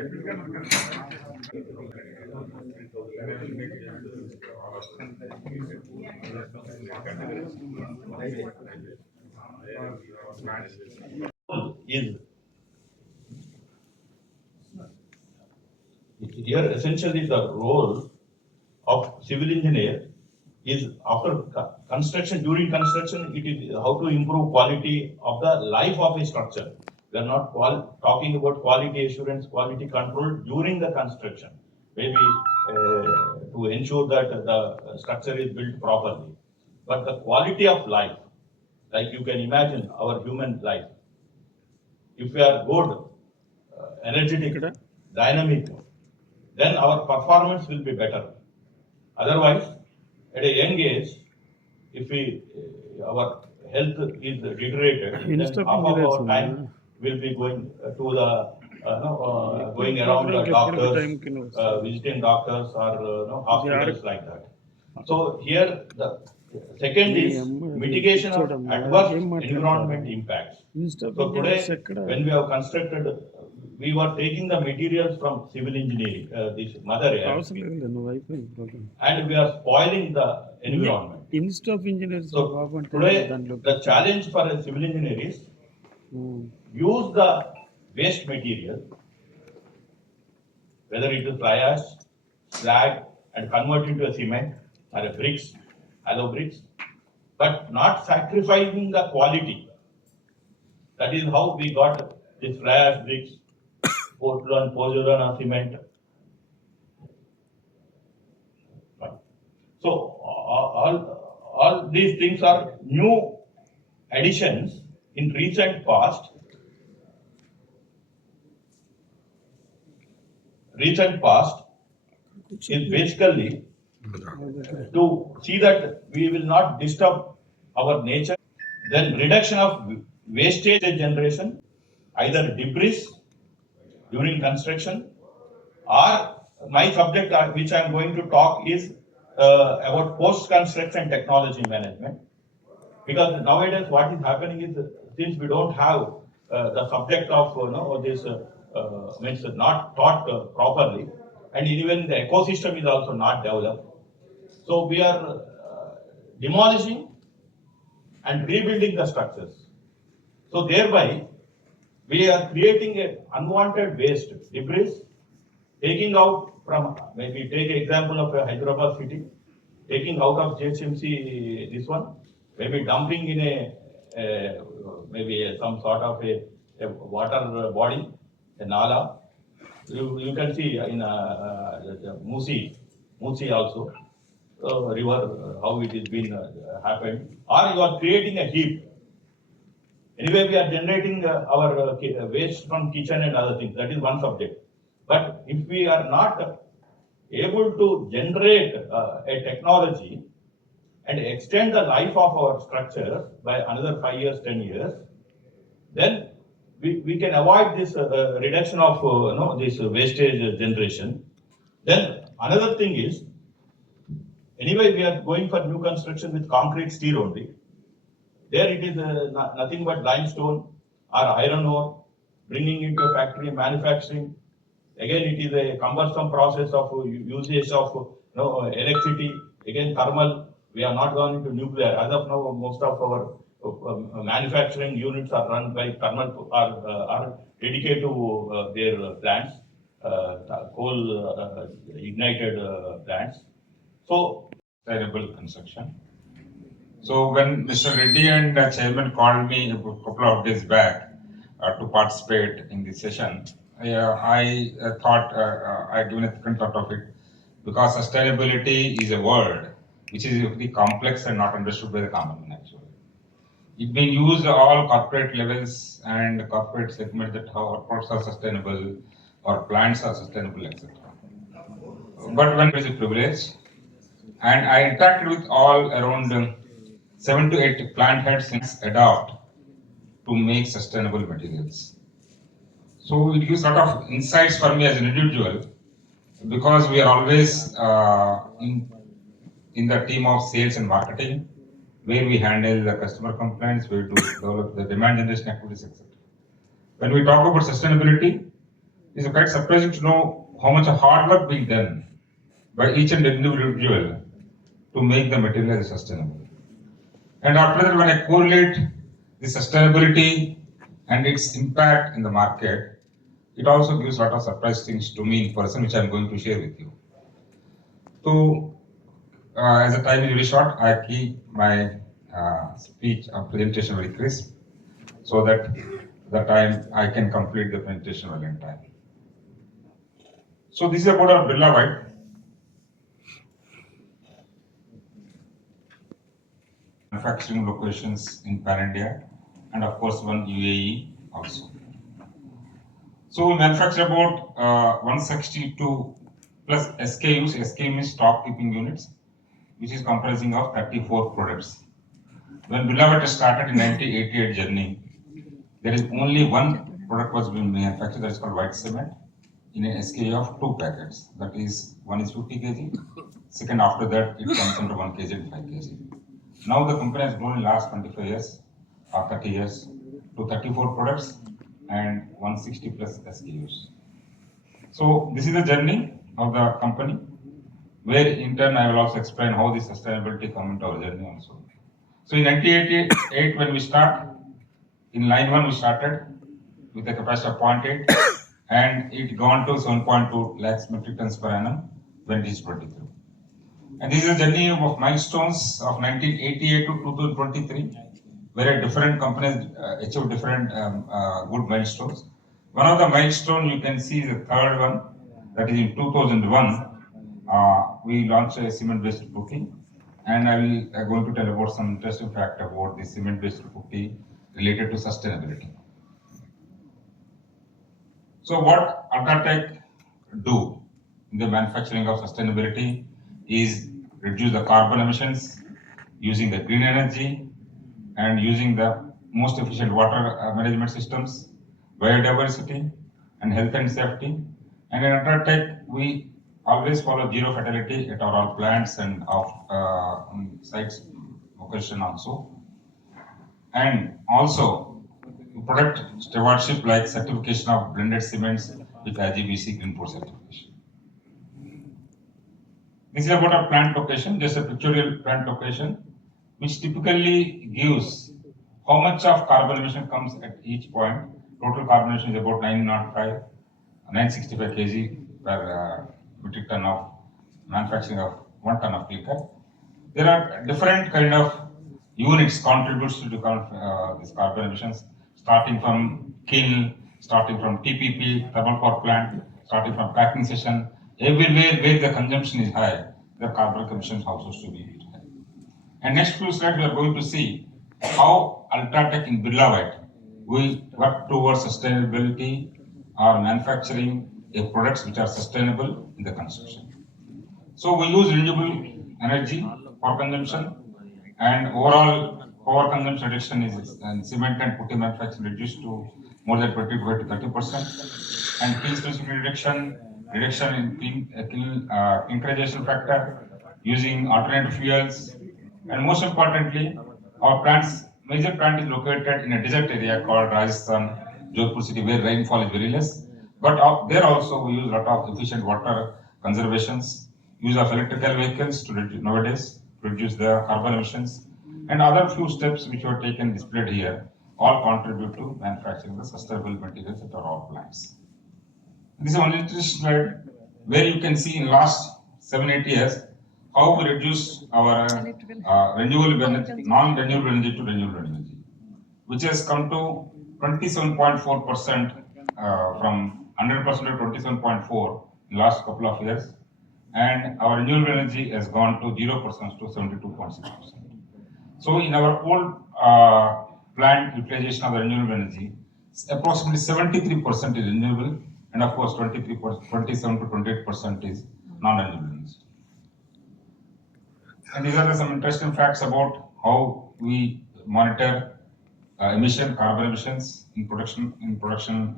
is here essentially the role of civil engineer is after construction, during construction, it is how to improve quality of the life of a structure. We are not talking about quality assurance, quality control during the construction, maybe to ensure that the structure is built properly. But the quality of life, like you can imagine our human life, if we are good, energetic, dynamic, then our performance will be better. Otherwise, at a young age, if we our health is deteriorated, then half of our time will be going to the going around the doctors, visiting doctors or hospitals like that. So here the second is mitigation of adverse environment impacts. So today, when we have constructed, we were taking the materials from civil engineering, this mother area, and we are spoiling the environment. So today, the challenge for a civil engineer is use the waste material, whether it is fly ash, slag, and convert into a cement or a bricks, hollow bricks, but not sacrificing the quality. That is how we got this fly ash bricks, Portland, Pozzolan cement. So all these things are new additions in recent past. Recent past is basically to see that we will not disturb our nature. Then reduction of wastage generation, either debris during construction, or my subject which I am going to talk is about post-construction technology management. Because nowadays what is happening is, since we don't have the subject of this means not taught properly, and even the ecosystem is also not developed. So we are demolishing and rebuilding the structures. So thereby we are creating a unwanted waste, debris, taking out from, maybe take example of a Hyderabad city, taking out of JHMC this one, maybe dumping in a maybe some sort of a water body, a nala. You can see in Musi also, river, how it has been happened, or you are creating a heap. Anyway, we are generating our waste from kitchen and other things. That is one subject. But if we are not able to generate a technology and extend the life of our structures by another 5 years, 10 years, then we can avoid this reduction of this wastage generation. Then another thing is, anyway, we are going for new construction with concrete steel only. There it is nothing but limestone or iron ore, bringing into a factory, manufacturing. Again, it is a cumbersome process of usage of electricity. Again, thermal. We have not gone into nuclear. As of now, most of our manufacturing units are run by thermal, are dedicated to their plants, coal ignited plants. So, sustainable construction. So when Mr. Reddy and Chairman called me a couple of days back to participate in this session, I thought I'd given a second thought of it, because sustainability is a word which is very complex and not understood by the common man actually. It's being used at all corporate levels and corporate segments, that how our products are sustainable, our plants are sustainable, etc. But when it is a privilege, and I interacted with all around 7 to 8 plant heads adopt to make sustainable materials. So it gives a lot of insights for me as an individual, because we are always in the team of sales and marketing, where we handle the customer complaints, where to develop the demand generation activities, etc. When we talk about sustainability, It's quite surprising to know how much of hard work being done by each and every individual to make the material sustainable. And after that, when I correlate the sustainability and its impact in the market, it also gives a lot of surprise things to me in person, which I'm going to share with you. So, as the time is very short, I keep my speech or presentation very crisp, so that the time I can complete the presentation well in time. So this is about our Birla White. Manufacturing locations in Pan-India and of course one UAE also. So we manufacture about 162 plus SKUs. SKU means stock keeping units, which is comprising of 34 products. When Birla White started in 1988 journey, there is only one product was being manufactured, that is called white cement, in an SKU of 2 packets. That is, one is 50 kg. Second, after that, it comes under 1 kg and 5 kg. Now the company has grown in last 25 years or 30 years to 34 products and 160 plus SKUs. So this is the journey of the company, where in turn I will also explain how the sustainability come into our journey also. So in 1988, when we start, in line 1 we started with a capacity of 0.8 and it gone to 7.2 lakhs metric tons per annum when it is 23. And this is a journey of milestones of 1988 to 2023, where different companies achieved different good milestones. One of the milestones you can see is the third one, that is in 2001, we launched a cement-based putty, and I will going to tell about some interesting fact about the cement-based putty related to sustainability. So what UltraTech do in the manufacturing of sustainability is reduce the carbon emissions using the green energy and using the most efficient water management systems, biodiversity and health and safety. And in UltraTech, we always follow zero fatality at our plants and of sites location also. And also product stewardship like certification of blended cements with IGBC Green Port certification. This is about our plant location, just a pictorial plant location, which typically gives how much of carbon emission comes at each point. Total carbon emission is about 965 kg per metric ton of manufacturing of 1 ton of clinker. There are different kind of units contributes to these carbon emissions, starting from kiln, starting from TPP, thermal power plant, starting from packing session. Everywhere where the consumption is high, the carbon emissions also should be high. And next few slides we are going to see how UltraTech in Birla White will work towards sustainability or manufacturing products which are sustainable in the construction. So we use renewable energy for consumption, and overall power consumption reduction is in cement and putty manufacturing reduced to more than 25 to 30%, and kiln specific reduction in clinkerization factor using alternative fuels, and most importantly, our major plant is located in a desert area called Rajasthan, Jodhpur city, where rainfall is very less. But there also we use a lot of efficient water conservations, use of electrical vehicles to reduce the carbon emissions, and other few steps which were taken displayed here all contribute to manufacturing the sustainable materials at our plants. This is one interesting slide where you can see in last 7-8 years how we reduce our renewable energy, non-renewable energy to renewable energy, which has come to 27.4% from 100% to 27.4 in last couple of years, and our renewable energy has gone to 0% to 72.6%. So in our old plant utilization of the renewable energy, approximately 73% is renewable, and of course 27 to 28% is non-renewable energy. And these are some interesting facts about how we monitor carbon emissions in production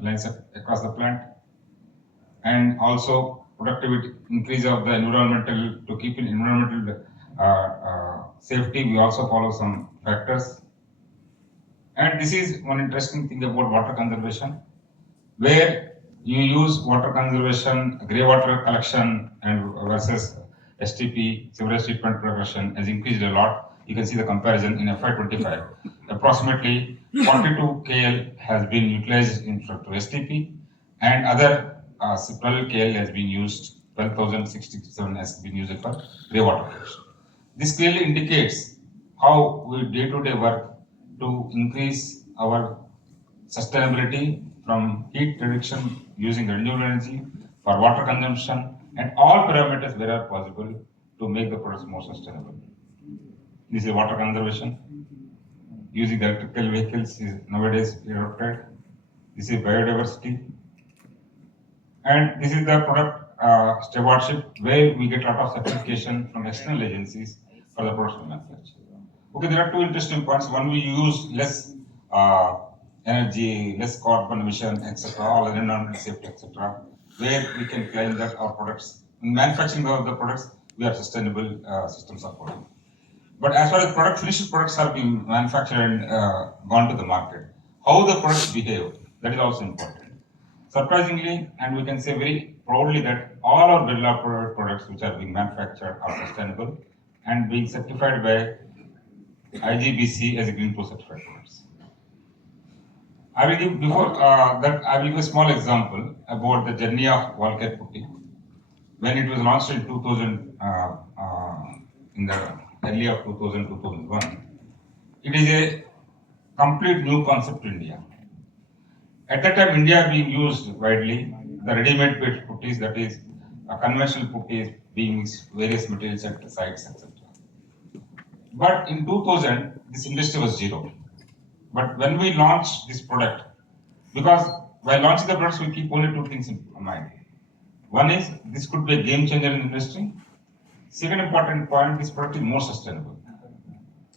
lines across the plant, and also productivity increase of the environmental, to keep in environmental safety. We also follow some factors. And this is one interesting thing about water conservation, where you use water conservation, grey water collection and versus STP, sewerage treatment progression has increased a lot. You can see the comparison in FY25. Approximately 42 KL has been utilized in to STP and other 12 KL has been used, 12,067 has been used for grey water collection. This clearly indicates how we day-to-day work to increase our sustainability from heat reduction using renewable energy for water consumption and all parameters where are possible to make the products more sustainable. This is water conservation. Using electrical vehicles is nowadays adopted. This is biodiversity. And this is the product stewardship where we get a lot of certification from external agencies for the product manufacture. Okay, there are two interesting points. One, we use less energy, less carbon emission, etc., all environmental safety, etc., where we can claim that our products, in manufacturing of the products, we are sustainable systems are following. But as far as finished products are being manufactured and gone to the market, how the products behave, that is also important. Surprisingly, and we can say very proudly that all our Birla products which are being manufactured are sustainable and being certified by IGBC as a Green Pro certified products. I will give I will give a small example about the journey of wall care putty. When it was launched in 2000, in the early of 2000, 2001, it is a complete new concept in India. At that time, India being used widely, the ready-made putties, that is, conventional putties being mixed various materials at the sites, etc. But in 2000, this industry was zero. But when we launched this product, because while launching the products, we keep only two things in mind. One is this could be a game changer in the industry. Second important point, this product is more sustainable.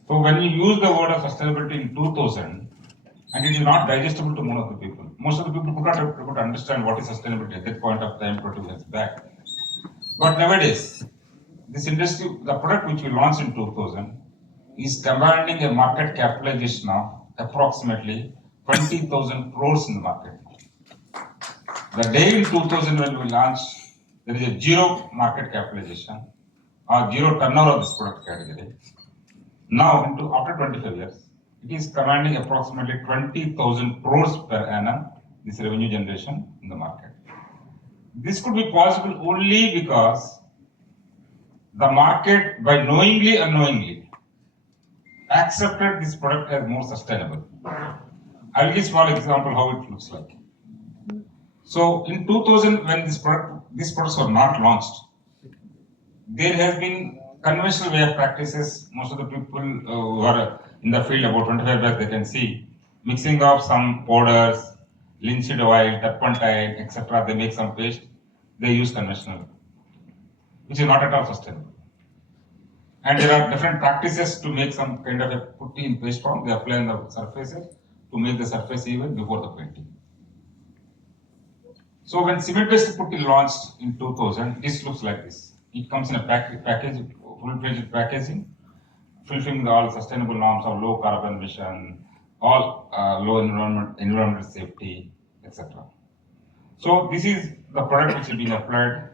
So when we use the word of sustainability in 2000, and it is not digestible to most of the people. Most of the people could not able to understand what is sustainability at that point of time 20 years back. But nowadays, this industry, the product which we launched in 2000 is commanding a market capitalization of approximately 20,000 crores in the market. The day in 2000 when we launched, there is a zero market capitalization or zero turnover of this product category. Now, after 25 years, it is commanding approximately 20,000 crores per annum, this revenue generation in the market. This could be possible only because the market, by knowingly or unknowingly, accepted this product as more sustainable. I will give a small example how it looks like. So in 2000, when these products were not launched, there has been conventional way of practices. Most of the people who are in the field about 25 years, they can see mixing of some powders, linseed oil, turpentine, etc. They make some paste. They use conventional, which is not at all sustainable. And there are different practices to make some kind of a putty in paste form. They apply on the surfaces to make the surface even before the painting. So when cement-based putty launched in 2000, this looks like this. It comes in a package, full-fledged packaging, fulfilling all sustainable norms of low carbon emission, all low environmental safety, etc. So this is the product which is being applied.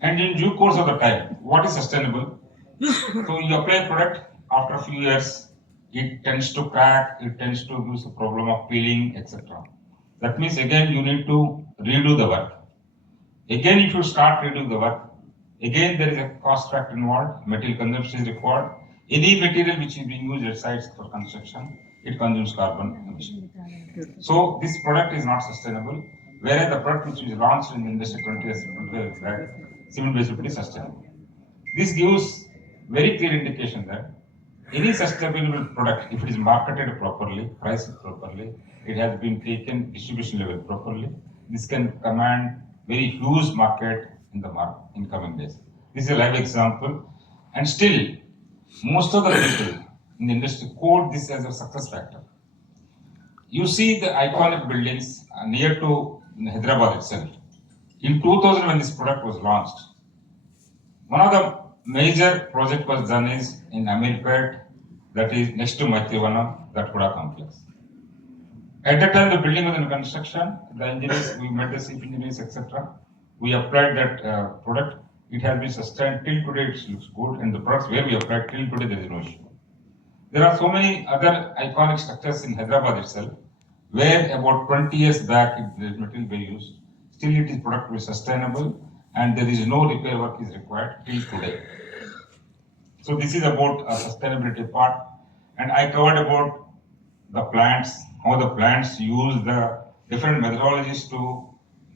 And in due course of the time, what is sustainable? So you apply a product, after a few years, it tends to crack, it tends to give a problem of peeling, etc. That means again you need to redo the work. Again, if you start redoing the work, again there is a cost factor involved, material consumption is required. Any material which is being used at sites for construction, it consumes carbon emission. So this product is not sustainable, whereas the product which is launched in the industry 20 years back, cement-based putty is sustainable. This gives very clear indication that any sustainable product, if it is marketed properly, priced properly, it has been taken distribution level properly, this can command very huge market in coming days. This is a live example, and still most of the people in the industry quote this as a success factor. You see the iconic buildings near to Hyderabad itself. In 2000, when this product was launched, one of the major project was done is in Amirpet, that is next to Maitrivanam, that Kuda complex. At that time, the building was in construction. The engineers, we met the chief engineers, etc. We applied that product. It has been sustained till today. It looks good, and the products where we applied till today, there is no issue. There are so many other iconic structures in Hyderabad itself, where about 20 years back the material were used. Still, it is product was sustainable, and there is no repair work is required till today. So this is about a sustainability part, and I covered about the plants, how the plants use the different methodologies to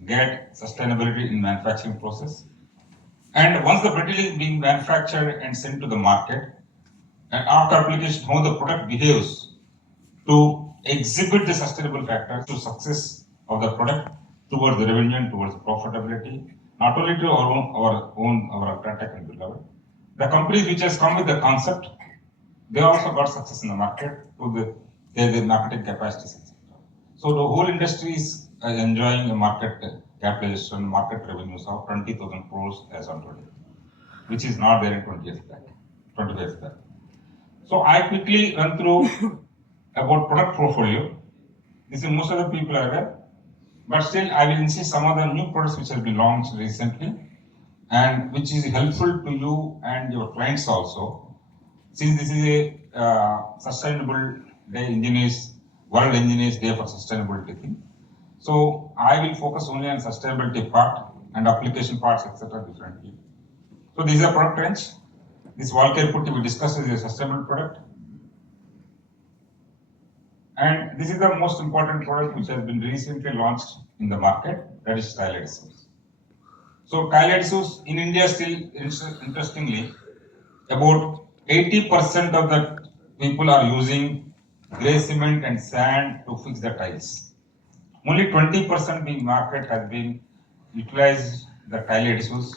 get sustainability in manufacturing process. And once the material is being manufactured and sent to the market, and after application, how the product behaves to exhibit the sustainable factors to success of the product towards the revenue and towards profitability, not only to our Tata and Birla. The companies which has come with the concept, they also got success in the market to their marketing capacities, etc. So the whole industry is enjoying a market capitalization, market revenues of 20,000 crores as on today, which is not there in 20 years back, 20 years back. So I quickly run through about product portfolio. This is most of the people are aware, but still I will insist some of the new products which have been launched recently and which is helpful to you and your clients also. Since this is a sustainable day, World Engineers Day for Sustainability thing. So I will focus only on sustainability part and application parts, etc. differently. So this is a product range. This wall care putty we discussed is a sustainable product. And this is the most important product which has been recently launched in the market, that is tile adhesives. So tile adhesives in India still, interestingly, about 80% of the people are using grey cement and sand to fix the tiles. Only 20% being market has been utilized the tile adhesives.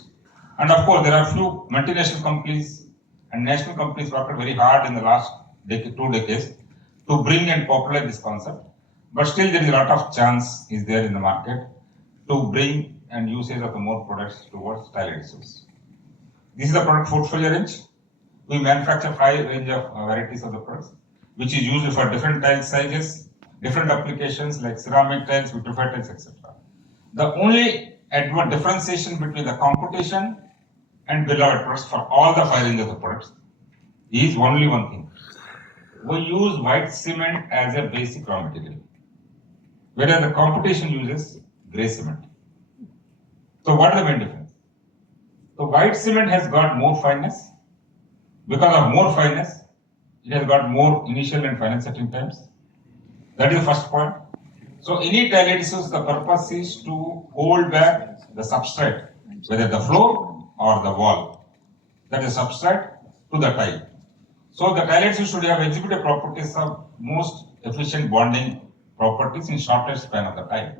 And of course, there are few multinational companies and national companies worked very hard in the last 2 decades to bring and popularize this concept. But still there is a lot of chance is there in the market to bring and usage of the more products towards tile adhesives. This is the product portfolio range. We manufacture 5 range of varieties of the products, which is used for different tile sizes, different applications like ceramic tiles, vitrified tiles, etc. The only differentiation between the competition and Birla products for all the 5 ranges of products is only one thing. We use white cement as a basic raw material, whereas the competition uses grey cement. So what is the main difference? The white cement has got more fineness. Because of more fineness, it has got more initial and final setting times. That is the first point. So any tile adhesives, the purpose is to hold back the substrate, whether the floor or the wall. That is substrate to the tile. So the tile adhesives should have exhibited properties of most efficient bonding properties in shortest span of the tile.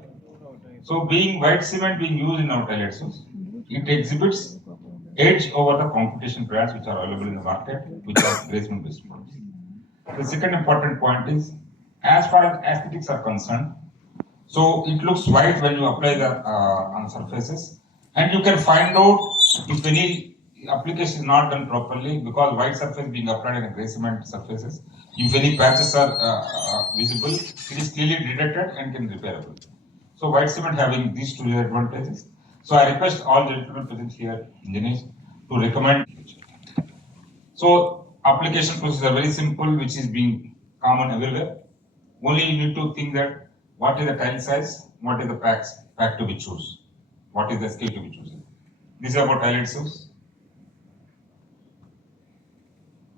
So being white cement being used in our tile adhesives, it exhibits edge over the competition brands which are available in the market, which are grey cement based products. The second important point is, as far as aesthetics are concerned, so it looks white when you apply the on surfaces, and you can find out if any application is not done properly because white surface being applied in grey cement surfaces. If any patches are visible, it is clearly detected and can be repairable. So white cement having these 2 advantages. So I request all gentlemen present here, engineers, to recommend. So application process are very simple, which is being common everywhere. Only you need to think that what is the tile size, what is the pack to be chosen, what is the scale to be chosen. This is about tile adhesives.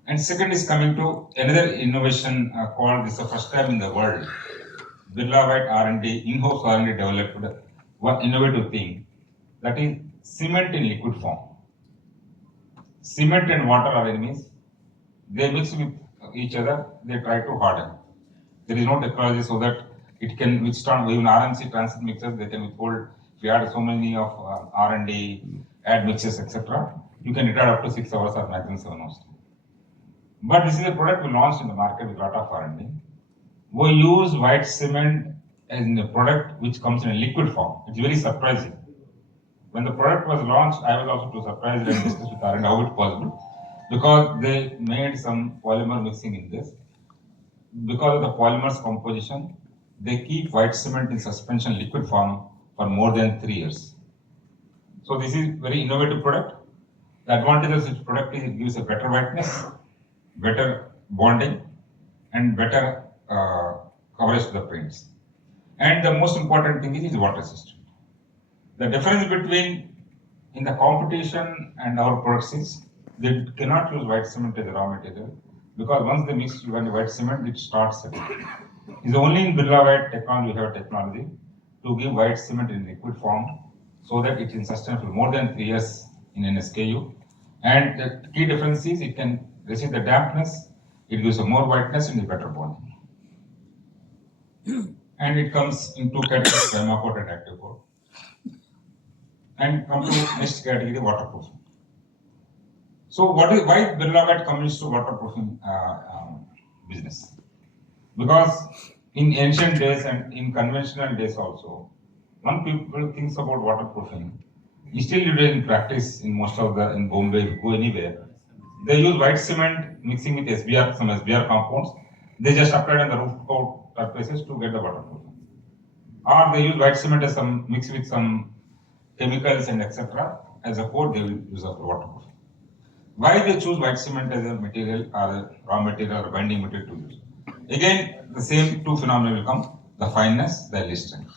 And second is coming to another innovation called, this is the first time in the world, Birla White R&D, in-house R&D developed one innovative thing, that is cement in liquid form. Cement and water are enemies. They mix with each other, they try to harden. There is no technology so that it can withstand, even RMC transit mixers, they can withhold. If you add so many of R&D, add mixes, etc., you can retard up to 6 hours or maximum 7 hours. But this is a product we launched in the market with a lot of R&D. We use white cement in a product which comes in a liquid form. It's very surprising. When the product was launched, I was also too surprised and discussed with R&D how it's possible, because they made some polymer mixing in this. Because of the polymer's composition, they keep white cement in suspension liquid form for more than 3 years. So this is very innovative product. The advantage of this product is it gives a better whiteness, better bonding, and better coverage to the paints. And the most important thing is water resistant. The difference between in the competition and our products is they cannot use white cement as a raw material because once they mix white cement, it starts settling. It's only in Birla White technology we have technology to give white cement in liquid form so that it is sustainable for more than 3 years in an SKU. And the key difference is it can resist the dampness, it gives a more whiteness and a better bonding. And it comes in two categories, primer coat and active coat. And come to next category, waterproofing. So why Birla White comes to waterproofing business? Because in ancient days and in conventional days also, when people thinks about waterproofing, still in practice in most of in Bombay, if you go anywhere, they use white cement mixing with some SBR compounds. They just apply on the rooftop surfaces to get the waterproofing. Or they use white cement as some mix with some chemicals and etc. As a coat, they will use for waterproofing. Why they choose white cement as a material or a raw material or binding material to use? Again, the same two phenomena will come: the fineness, the yield strength,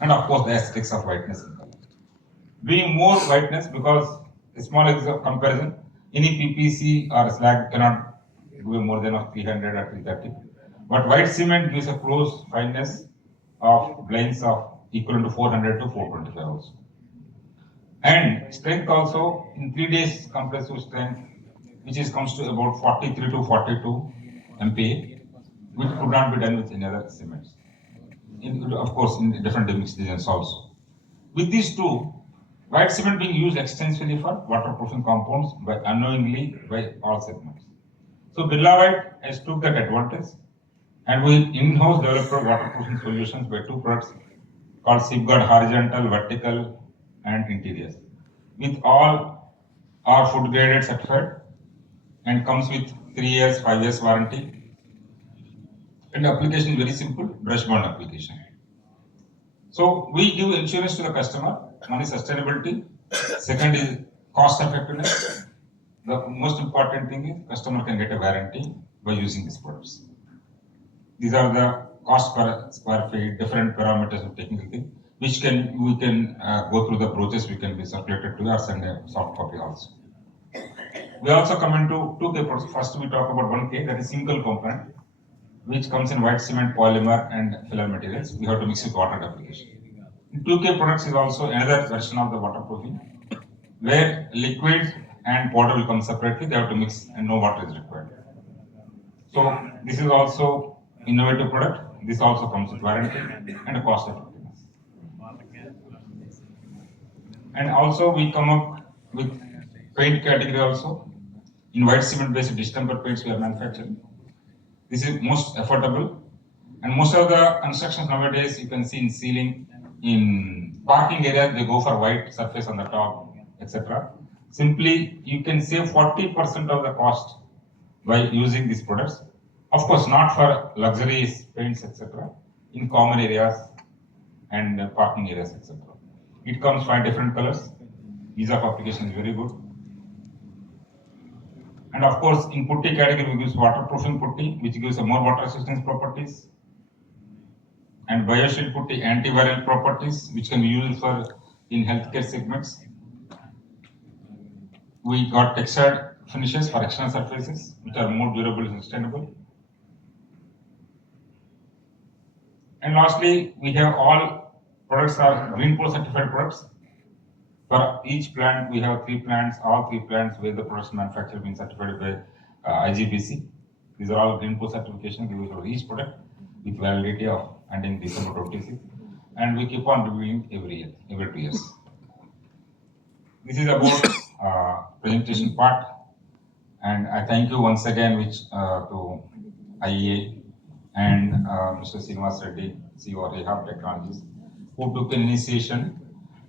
and of course the aesthetics of whiteness in color. Being more whiteness because a small comparison, any PPC or slag cannot give more than 300 or 330. But white cement gives a close fineness of lines of equivalent to 400 to 425 also. And strength also in 3 days compressive strength, which comes to about 43 to 42 MPa, which could not be done with any other cements. Of course, in different mix designs also. With these two, white cement being used extensively for waterproofing compounds unknowingly by all segments. So Birla White has took that advantage, and we in-house developed waterproofing solutions by two products called Safeguard Horizontal, Vertical, and Interiors. With all are food graded certified and comes with 3 years, 5 years warranty. And the application is very simple, brush bond application. So we give insurance to the customer. One is sustainability, second is cost effectiveness. The most important thing is customer can get a warranty by using these products. These are the cost per square feet, different parameters of technical thing, which we can go through the brochures, we can be circulated to us and a soft copy also. We also come into 2K products. First we talk about 1K, that is single component, which comes in white cement, polymer and filler materials. We have to mix with water application. 2K products is also another version of the waterproofing, where liquid and powder will come separately. They have to mix and no water is required. So this is also innovative product. This also comes with warranty and a cost effectiveness. And also we come up with paint category also. In white cement based distemper paints we are manufacturing. This is most affordable, and most of the constructions nowadays you can see in ceiling, in parking areas they go for white surface on the top, etc. Simply you can save 40% of the cost by using these products. Of course, not for luxury paints, etc. In common areas and parking areas, etc. It comes 5 different colors. Ease of application is very good. And of course, in putty category, we use waterproofing putty, which gives a more water resistance properties, and bioshield putty antiviral properties, which can be used for in healthcare segments. We got textured finishes for external surfaces, which are more durable and sustainable. And lastly, we have all products are Green Pro certified products. For each plant, we have 3 plants, all 3 plants where the products manufactured been certified by IGBC. These are all Green Pro certification given for each product with validity of ending December 26. And we keep on reviewing every year, every 2 years. This is about presentation part. And I thank you once again to IEA and Mr. Srinivas Reddy, CEO of Rehab Technologies, who took an initiation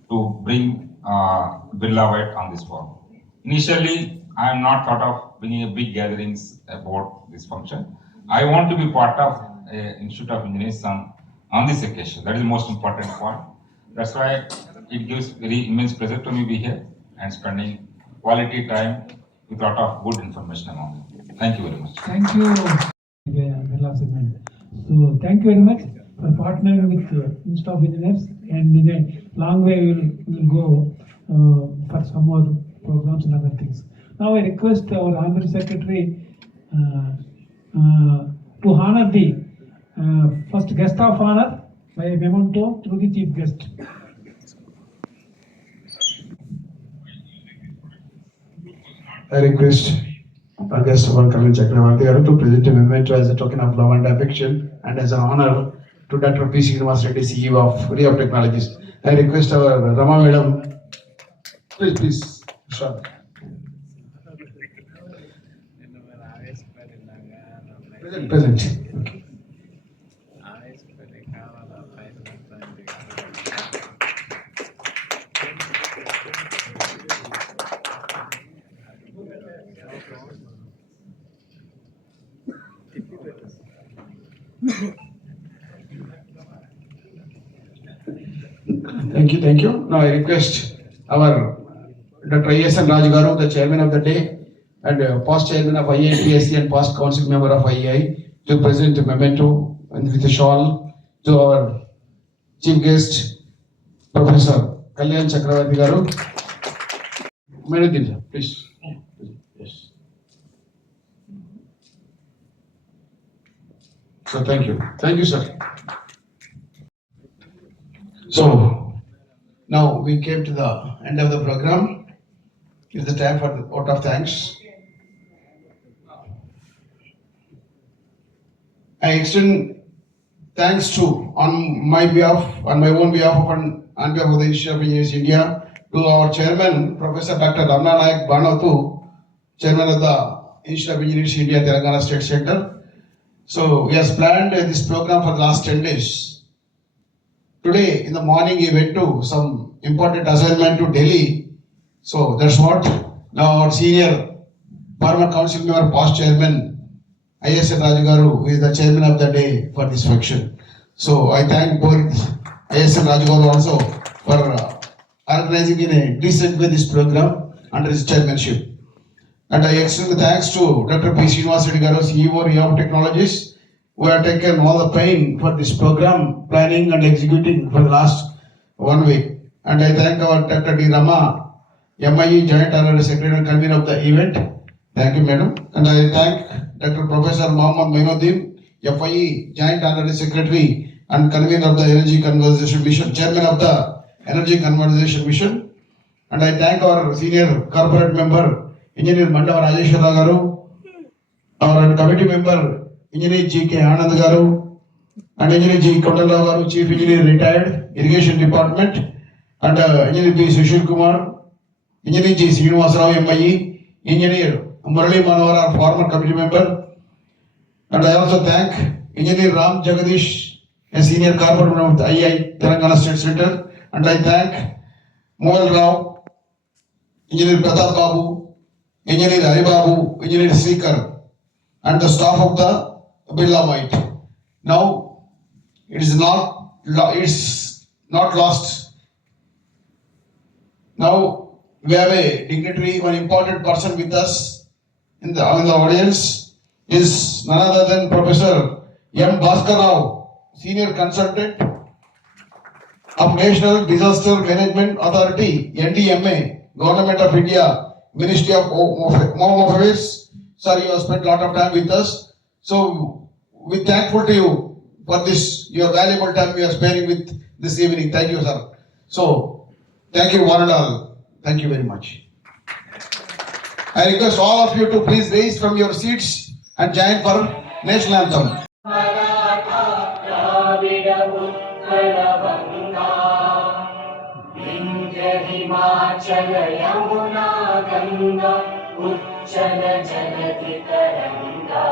to bring Birla White on this forum. Initially, I am not thought of bringing a big gatherings about this function. I want to be part of Institute of Engineers, some on this occasion. That is the most important point. That's why it gives very immense pleasure to me be here and spending quality time with a lot of good information among you. Thank you very much. Thank you, Birla Assn. So thank you very much for partnering with Institute of Engineers, and in a long way we will go for some more programs and other things. Now I request our Honorary Secretary to honor the first guest of honor by a memento through the chief guest. I request our guest of honor Chakravarti garu to present a memento as a token of love and affection and as an honor to Dr. P. Srinivas Reddy, CEO of Rehab Technologies. I request our Rama Madam, please, sure. Present. Thank you. Now I request our Dr. Assn Raj garu, the chairman of the day, and past chairman of IITSC and past council member of IEI, to present a memento and with a shawl to our chief guest, Professor Kalyan Chakravarti garu. Madam, please. Yes. So thank you, sir. So now we came to the end of the program. It's the time for the vote of thanks. I extend thanks to, on my own behalf, and on behalf of the Institute of Engineers India, to our chairman, Professor Dr. Ramna Nayak Banatu, chairman of the Institute of Engineers India, Telangana State Center. So he has planned this program for the last 10 days. Today in the morning he went to some important assignment to Delhi. So that's what now our senior former council member, past chairman, Assn Raju garu, who is the chairman of the day for this function. So I thank both Assn Raju garu also for organizing in a decent way this program under his chairmanship. And I extend thanks to Dr. P. Srinivas Reddy garu, CEO Rehab Technologies, who have taken all the pain for this program planning and executing for the last 1 week. And I thank our Dr. D. Rama, MIE Joint Honorary Secretary and Convener of the event. Thank you, Madam. And I thank Dr. Professor Mohammad Mainuddin, FIE Joint Honorary Secretary and Convener of the Energy Conservation Mission, Chairman of the Energy Conservation Mission. And I thank our senior corporate member, Engineer Mandava Rajeshwara garu, our committee member, Engineer G.K. Anand garu, and Engineer G. Kondalrao garu, Chief Engineer retired, Irrigation Department, and Engineer P. Sushil Kumar, Engineer G. Srinivas Rao, MIE, Engineer Murali Manohar, our former committee member. And I also thank Engineer Ram Jagadish, a senior corporate member of the IEI Telangana State Center. And I thank Moel Rao, Engineer Pratap Babu, Engineer Hari Babu, Engineer Srikar, and the staff of the Birla White. Now, it's not lost. Now, we have a dignitary, one important person with us in the audience, is none other than Professor M. Bhaskar Rao, Senior Consultant of National Disaster Management Authority, NDMA, Government of India, Ministry of Home Affairs. Sir, you have spent a lot of time with us. So, we're thankful to you for this, your valuable time you are sparing with this evening. Thank you, sir. So, thank you one and all. Thank you very much. I request all of you to please raise from your seats and join for national anthem. Himachal Yamuna Ganga उच्चल जलधि तरंगा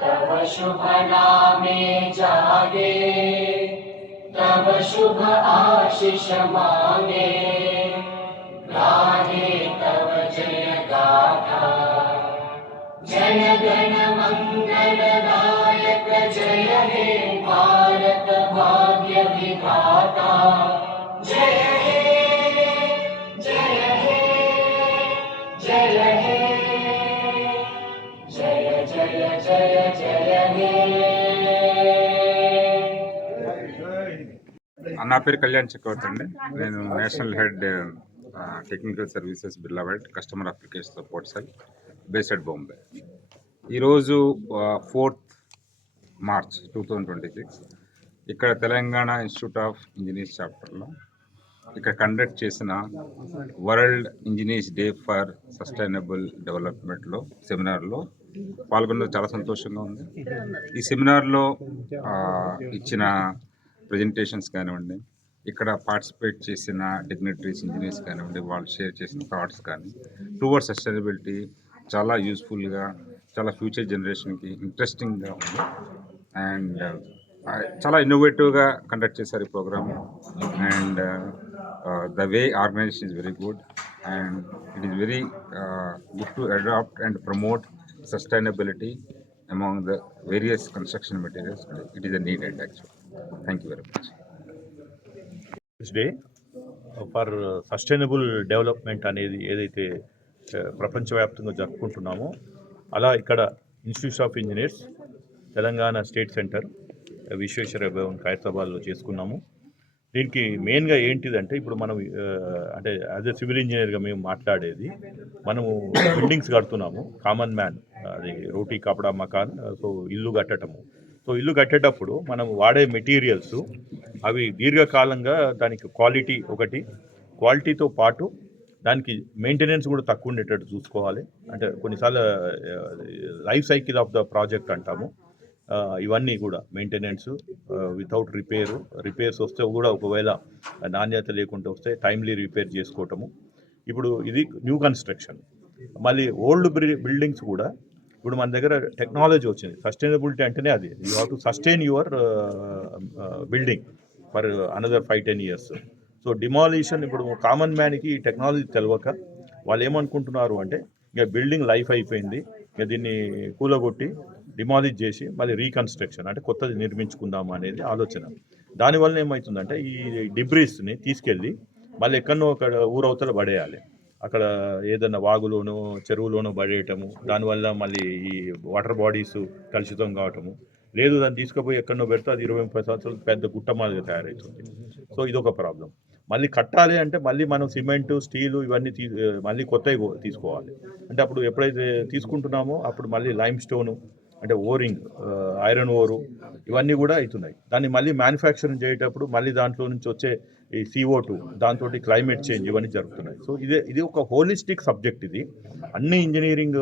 तव शुभ नामे जागे तव शुभ आशीष मांगे गाहे तव जय गाथा जन गण मंगल दायक जय हे भारत भाग्य विधाता जय हे जय हे जय हे जय जय जय जय हे నా పేరు కళ్యాణ్ చక్రవర్తి అండి. నేను national head technical services Birla customer application support cell based at Bombay. ఈరోజు 4th March 2026 ఇక్కడ తెలంగాణ ఇన్స్టిట్యూట్ ఆఫ్ ఇంజనీర్స్ చాప్టర్లో ఇక్కడ కండక్ట్ చేసిన world engineers day for sustainable డెవలప్మెంట్లో సెమినార్లో పాల్గొన్నది చాలా సంతోషంగా ఉంది. ఈ సెమినార్లో ఇచ్చిన ప్రజెంటేషన్స్ కానివ్వండి, ఇక్కడ పార్టిసిపేట్ చేసిన డిగ్నిటరీస్ ఇంజనీర్స్ కానివ్వండి, వాళ్ళు షేర్ చేసిన థాట్స్ కానీ టువర్డ్స్ సస్టైనబిలిటీ చాలా యూస్ఫుల్గా, చాలా ఫ్యూచర్ జనరేషన్కి ఇంట్రెస్టింగ్గా ఉంది. అండ్ చాలా ఇన్నోవేటివ్గా కండక్ట్ చేశారు ఈ programme. And the way organisation is very good and it is very good to adopt and promote sustainability among the various construction materials. It is a needed actually. Thank you very much. Day for sustainable development అనేది ఏదైతే ప్రపంచవ్యాప్తంగా జరుపుకుంటున్నామో అలా ఇక్కడ institute of engineers Telangana state centre Visweswara Bhavan హైదరాబాద్లో చేసుకున్నాము. దీనికి మెయిన్గా ఏంటిదంటే ఇప్పుడు మనం అంటే యాజ్ ఎ సివిల్ ఇంజనీర్గా మేము మాట్లాడేది, మనము బిల్డింగ్స్ కడుతున్నాము, కామన్ మ్యాన్, అది రోటీ కపడా మకాన్. సో ఇల్లు కట్టడము. సో ఇల్లు కట్టేటప్పుడు మనం వాడే మెటీరియల్స్ అవి దీర్ఘకాలంగా దానికి క్వాలిటీ ఒకటి, క్వాలిటీతో పాటు దానికి మెయింటెనెన్స్ కూడా తక్కువ ఉండేటట్టు చూసుకోవాలి. అంటే కొన్నిసార్లు life cycle of the project అంటాము. ఇవన్నీ కూడా మెయింటెనెన్స్ వితౌట్ రిపేర్స్ వస్తే కూడా ఒకవేళ నాణ్యత లేకుండా వస్తే టైమ్లీ రిపేర్ చేసుకోవటము. ఇప్పుడు ఇది న్యూ కన్స్ట్రక్షన్. మళ్ళీ ఓల్డ్ బిల్డింగ్స్ కూడా ఇప్పుడు మన దగ్గర టెక్నాలజీ వచ్చింది. సస్టైనబిలిటీ అంటేనే అది, you have to sustain your building for another 5-10 years. So demolition ఇప్పుడు కామన్ మ్యాన్కి టెక్నాలజీ తెలియక వాళ్ళు ఏమనుకుంటున్నారు అంటే ఇక బిల్డింగ్ లైఫ్ అయిపోయింది, ఇక దీన్ని కూలగొట్టి డిమాలిష్ చేసి మళ్ళీ రీకన్స్ట్రక్షన్ అంటే కొత్తది నిర్మించుకుందాము అనేది ఆలోచన. దానివల్ల ఏమవుతుందంటే ఈ డిబ్రీస్ని తీసుకెళ్ళి మళ్ళీ ఎక్కడనో అక్కడ ఊరవతల పడేయాలి. అక్కడ ఏదన్నా వాగులోనో చెరువులోనో పడేయటము, దానివల్ల మళ్ళీ ఈ వాటర్ బాడీస్ కలుషితం కావటము. లేదు దాన్ని తీసుకుపోయి ఎక్కడనో పెడితే అది 20-30 సంవత్సరాలు పెద్ద గుట్ట మాదిరిగా తయారవుతుంది. సో ఇదొక ప్రాబ్లం. మళ్ళీ కట్టాలి అంటే మళ్ళీ మనం సిమెంటు, స్టీలు ఇవన్నీ మళ్ళీ కొత్తవి తీసుకోవాలి. అంటే అప్పుడు ఎప్పుడైతే తీసుకుంటున్నామో అప్పుడు మళ్ళీ లైమ్ స్టోను అంటే ఓరింగ్, ఐరన్ ఓరు ఇవన్నీ కూడా అవుతున్నాయి. దాన్ని మళ్ళీ మ్యానుఫ్యాక్చరింగ్ చేసేటప్పుడు మళ్ళీ దాంట్లో నుంచి వచ్చే ఈ CO2, దాంతో క్లైమేట్ చేంజ్ ఇవన్నీ జరుగుతున్నాయి. సో ఇది ఒక హోలిస్టిక్ సబ్జెక్ట్. ఇది అన్ని ఇంజనీరింగ్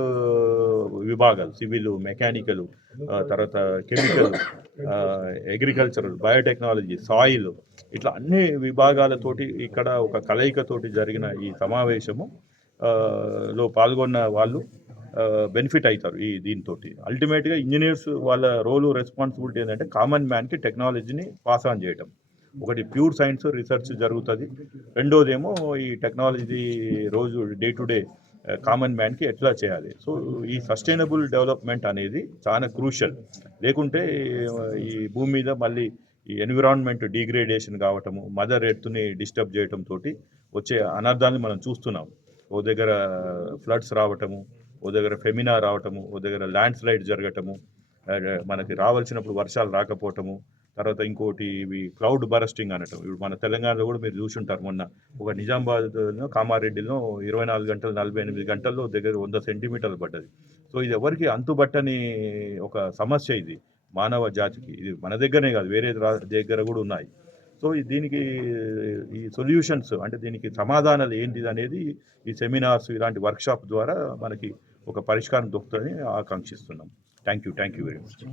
విభాగాలు, సివిల్, మెకానికల్, తర్వాత కెమికల్, అగ్రికల్చరల్, బయోటెక్నాలజీ, సాయిల్, ఇట్లా అన్ని విభాగాలతోటి ఇక్కడ ఒక కలయికతోటి జరిగిన ఈ సమావేశము లో పాల్గొన్న వాళ్ళు బెనిఫిట్ అవుతారు దీంతో. అల్టిమేట్గా ఇంజనీర్స్ వాళ్ళ రోలు, రెస్పాన్సిబిలిటీ ఏంటంటే కామన్ మ్యాన్కి టెక్నాలజీని పాస్ ఆన్ చేయటం. ఒకటి ప్యూర్ సైన్స్ రీసెర్చ్ జరుగుతుంది, రెండోదేమో ఈ టెక్నాలజీ రోజు డే టు డే కామన్ మ్యాన్కి ఎట్లా చేయాలి. సో ఈ సస్టైనబుల్ డెవలప్మెంట్ అనేది చాలా క్రూషియల్. లేకుంటే ఈ భూమి మీద మళ్ళీ ఈ ఎన్విరాన్మెంట్ డిగ్రేడేషన్ కావటము, మదర్ ఎర్త్ని డిస్టర్బ్ చేయటం తోటి వచ్చే అనర్థాలను మనం చూస్తున్నాం. ఓ దగ్గర ఫ్లడ్స్ రావటము, ఓ దగ్గర ఫెమినా రావటము, ఓ దగ్గర ల్యాండ్ స్లైడ్ జరగటము, మనకి రావాల్సినప్పుడు వర్షాలు రాకపోవటము, తర్వాత ఇంకోటి ఇవి క్లౌడ్ బరస్టింగ్ అనటం. ఇప్పుడు మన తెలంగాణలో కూడా మీరు చూసుంటారు, మొన్న ఒక నిజామాబాద్లో కామారెడ్డిలో 24 గంటలు 48 గంటల్లో దగ్గర 100 సెంటీమీటర్లు పడ్డది. సో ఇది ఎవరికి అంతుబట్టని ఒక సమస్య ఇది మానవ జాతికి. ఇది మన దగ్గరనే కాదు, వేరే దగ్గర కూడా ఉన్నాయి. సో దీనికి ఈ సొల్యూషన్స్ అంటే దీనికి సమాధానాలు ఏంటిది అనేది ఈ సెమినార్స్, ఇలాంటి వర్క్షాప్ ద్వారా మనకి ఒక పరిష్కారం దొరుకుతుందని ఆకాంక్షిస్తున్నాం. Thank you very much.